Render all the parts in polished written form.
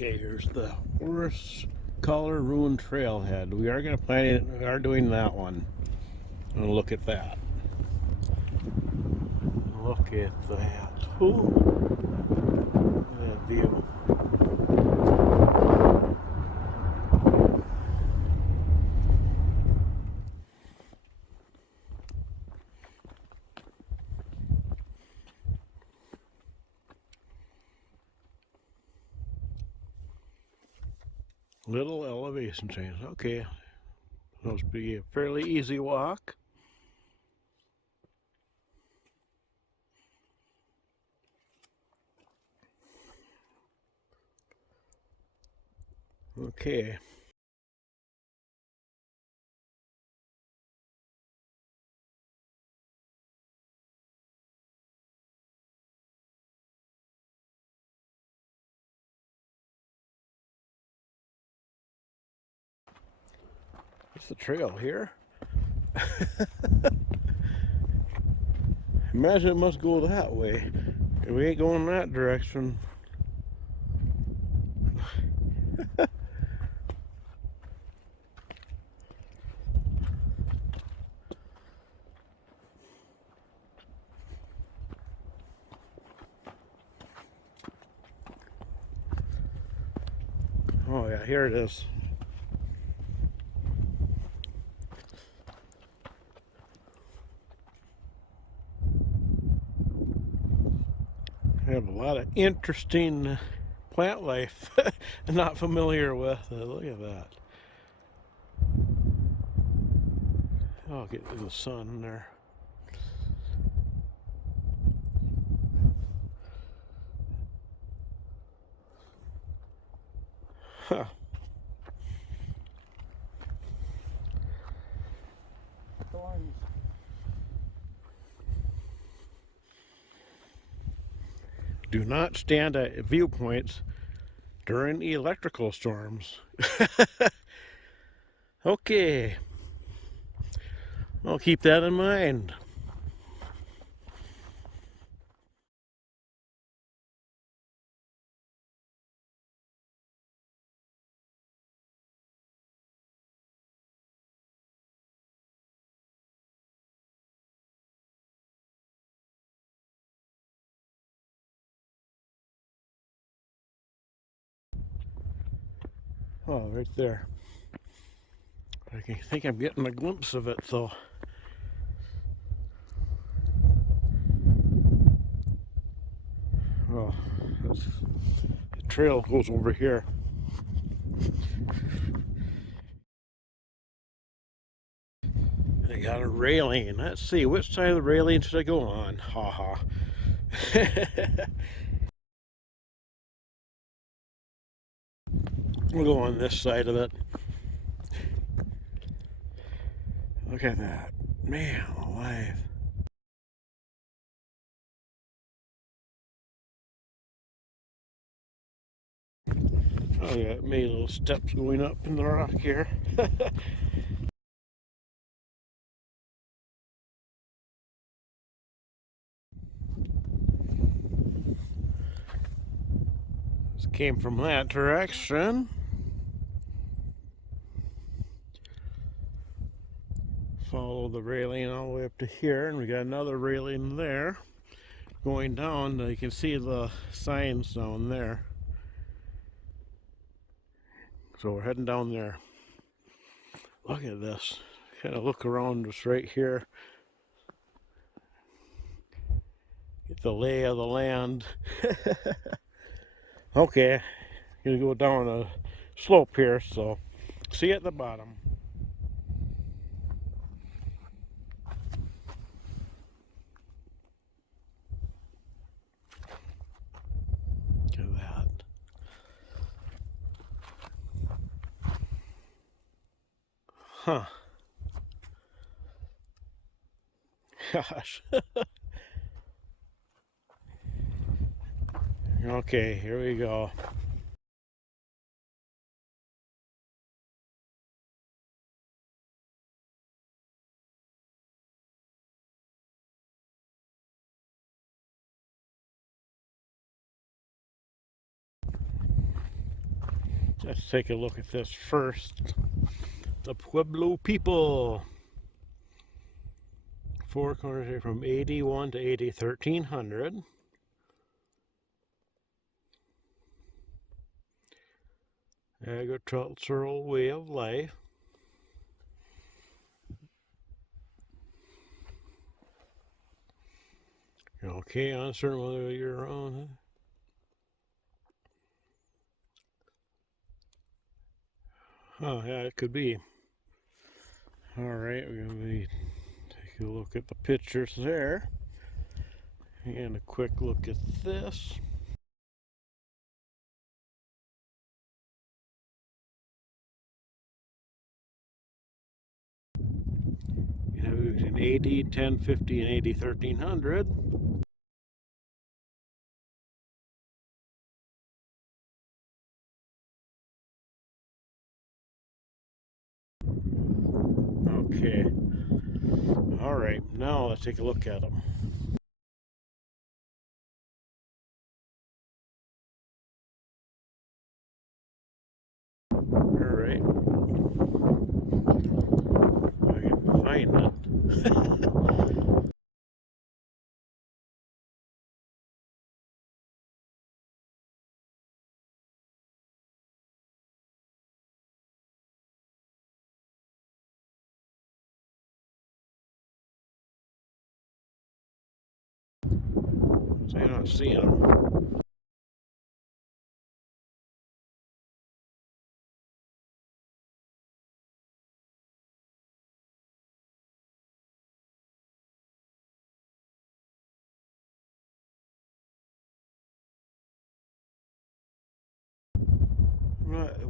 Okay, here's the Forest Color Ruin Trailhead. We are going to plan it. We are doing that one. And look at that. Look at that. Ooh, that view. Little elevation change. Okay, supposed to be a fairly easy walk. Okay. It's the trail here. Imagine it must go that way. We ain't going that direction. Oh yeah, here it is. We have a lot of interesting plant life I'm not familiar with. Look at that. Oh, get in the sun there. Huh. Do not stand at viewpoints during electrical storms. Okay, I'll keep that in mind. Oh, right there. I think I'm getting a glimpse of it, so. Oh, the trail goes over here. They got a railing. Let's see, which side of the railing should I go on? Ha ha. We'll go on this side of it. Look at that. Man alive. Oh yeah, it made little steps going up in the rock here. This came from that direction. Follow the railing all the way up to here, and we got another railing there. Going down, you can see the signs down there. So we're heading down there. Look at this. Kind of look around us right here. Get the lay of the land. Okay, gonna go down a slope here, so see you at the bottom. Look at that. Huh. Gosh. Okay, here we go. Let's take a look at this first. The Pueblo people. Four corners here from 81 to 80, 1300. Agricultural way of life. Okay, uncertain whether you're on. Oh, yeah, it could be. Alright, we're going to be take a look at the pictures there. And a quick look at this. You have in 80, 1050, and 80, 1300. Okay. Alright, now let's take a look at them. Alright. I can find it. So you're not seeing them.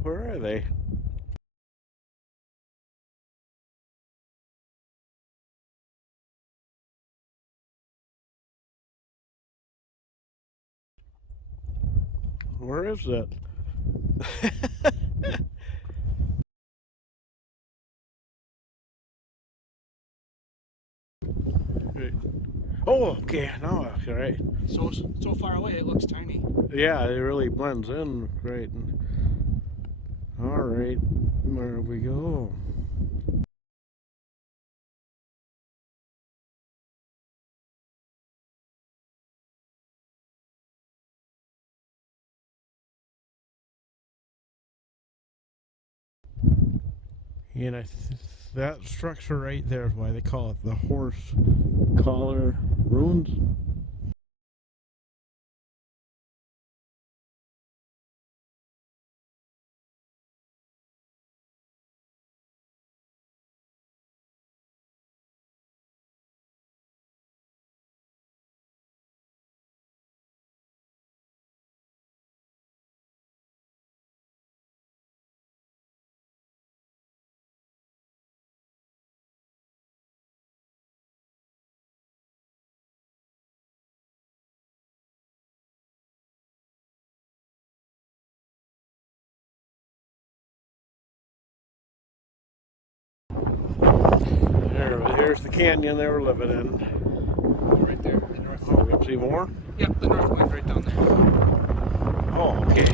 Where are they? Where is that? Oh, okay, now all right. So far away, it looks tiny. Yeah, it really blends in great. All right, where we go? And that structure right there is why they call it the horse collar ruins. Here's the canyon they were living in. Right there, the north. Oh, we can see more? Yep, the north wind right down there. Oh, okay.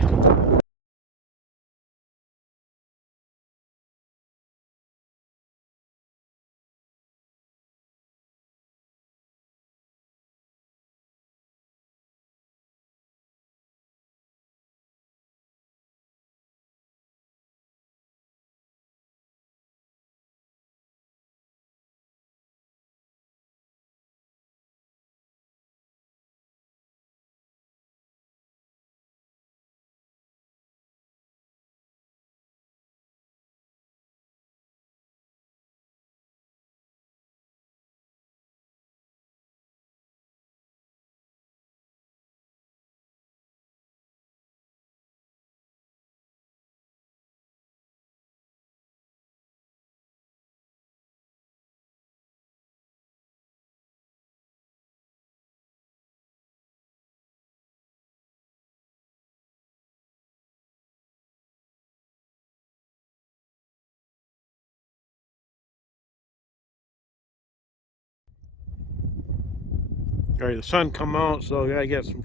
All right, the sun come out, so I gotta get some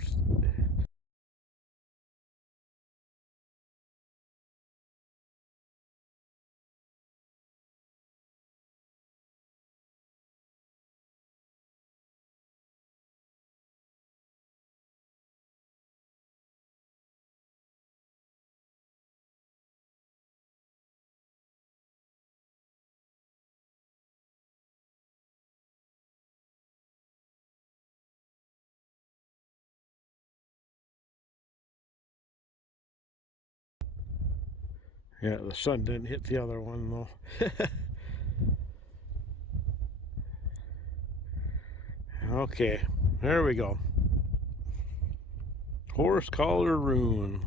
Yeah, the sun didn't hit the other one though. Okay, there we go. Horse collar ruin.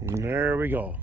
And there we go.